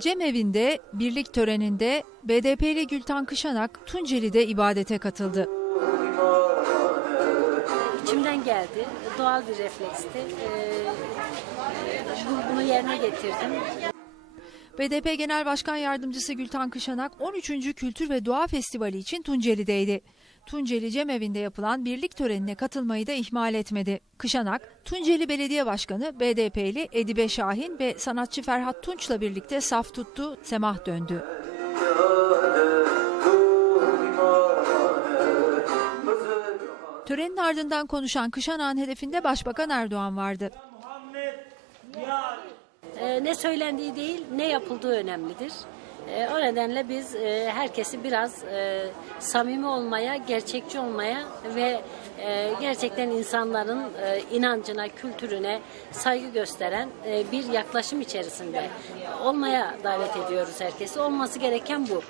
Cemevinde birlik töreninde BDP'li Gültan Kışanak Tunceli'de ibadete katıldı. İçimden geldi. Doğal bir refleksti. Ee, bu- bunu yerine getirdim. BDP Genel Başkan Yardımcısı Gültan Kışanak 13. Kültür ve Doğa Festivali için Tunceli'deydi. Tunceli Cemevi'nde yapılan birlik törenine katılmayı da ihmal etmedi. Kışanak, Tunceli Belediye Başkanı BDP'li Edibe Şahin ve sanatçı Ferhat Tunç'la birlikte saf tuttu, semah döndü. Törenin ardından konuşan Kışanak'ın hedefinde Başbakan Erdoğan vardı. Ne söylendiği değil, ne yapıldığı önemlidir. Ee, o nedenle biz e, herkesi biraz e, samimi olmaya, gerçekçi olmaya ve e, gerçekten insanların e, inancına, kültürüne saygı gösteren e, bir yaklaşım içerisinde olmaya davet ediyoruz herkesi. Olması gereken bu.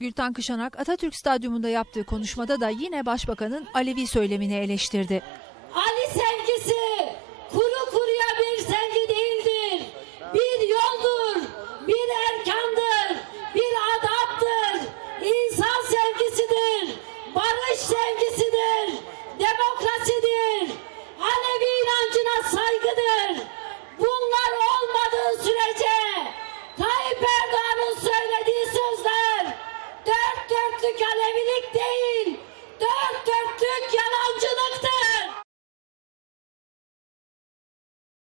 Gültan Kışanak Atatürk Stadyumunda yaptığı konuşmada da yine Başbakan'ın Alevi söylemini eleştirdi. Ali sevgisi sevgisidir.